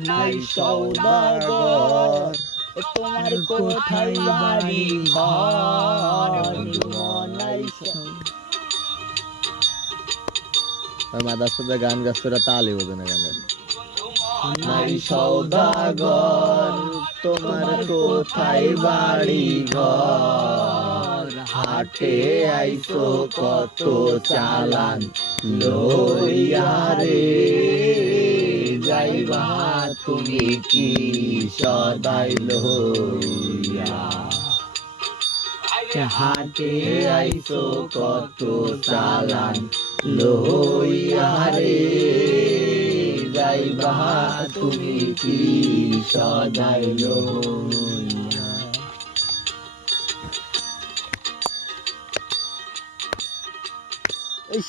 নাই সওদাগর তোমার কোথায় বাড়ি ঘর নাই মাদার গান গাছটা তালে বোঝে না গানের নাই সওদাগর তোমার কোথায় বাড়ি ঘর হাটে আইছো কত চালান লইয়া রে যাইবা তুমি কি সদাই লইয়া হাটে আইছো কত চালান লইয়া রে যাইবা তুমি কি সদাই লইয়া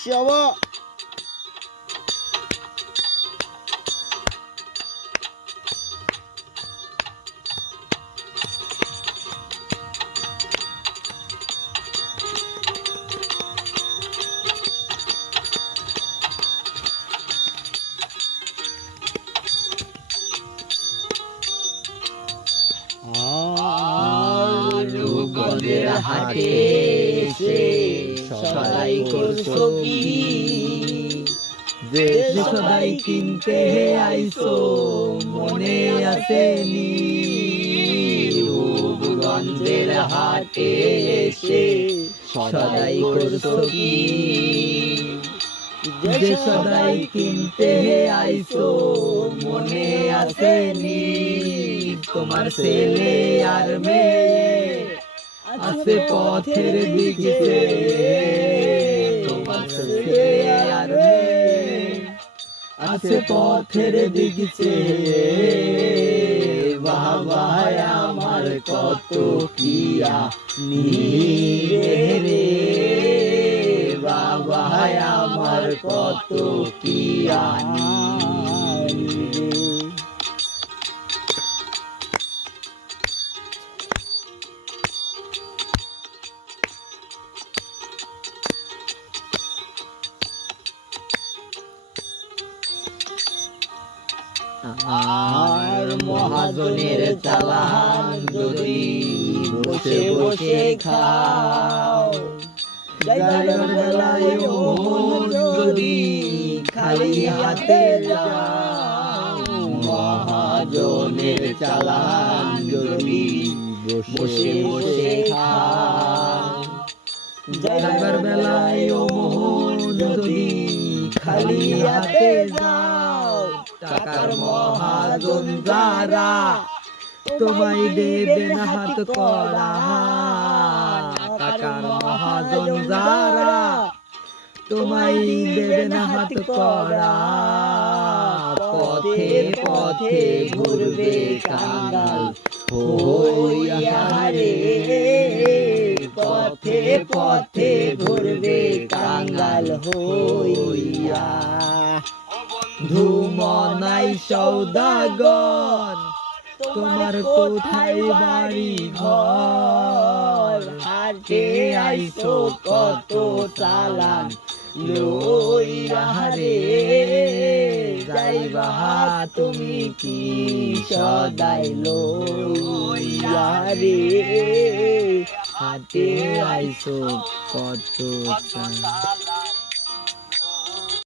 শাবা রূপগঞ্জের হাটে এসে সদাই করছো কি যে সদাই কিনতে আইছো মনে আসেনি রূপগঞ্জের হাটে এসে সদাই করছো কি যে সদাই কিনতে আইছো মনে আসেনি তোমার ছেলে আর মেয়ে আছে পথের দিকে তোমার ছেলে আর মেয়ে আছে পথের দিকে বাবা আমার কত কিয়া নিয়ে রে বাবা আমার কত কিয়া আর মহাজনের চালান যদি বসে বসে খাও যাইবার বেলায় যদি খালি হাতে যাও মহাজনের চালান যদি বসে বসে খাও যাইবার বেলায় যদি খালি হাতে যাও টাকার মহাজন যারা তোমায় দেবে না হাত করা টাকার মহাজন যারা তোমায় দেবে না হাত করা পথে পথে ঘুরবে কাঙ্গাল হইয়া রে পথে পথে ঘুরবে কাঙ্গাল হইয়া ধুমনাই সওদাগর তোমার কোথায় বাড়ি ঘর হাটে আইছো কত চালান লইয়া রে যাইবা তুমি কি সদাই লইয়া রে হাটে আইছো কত চালান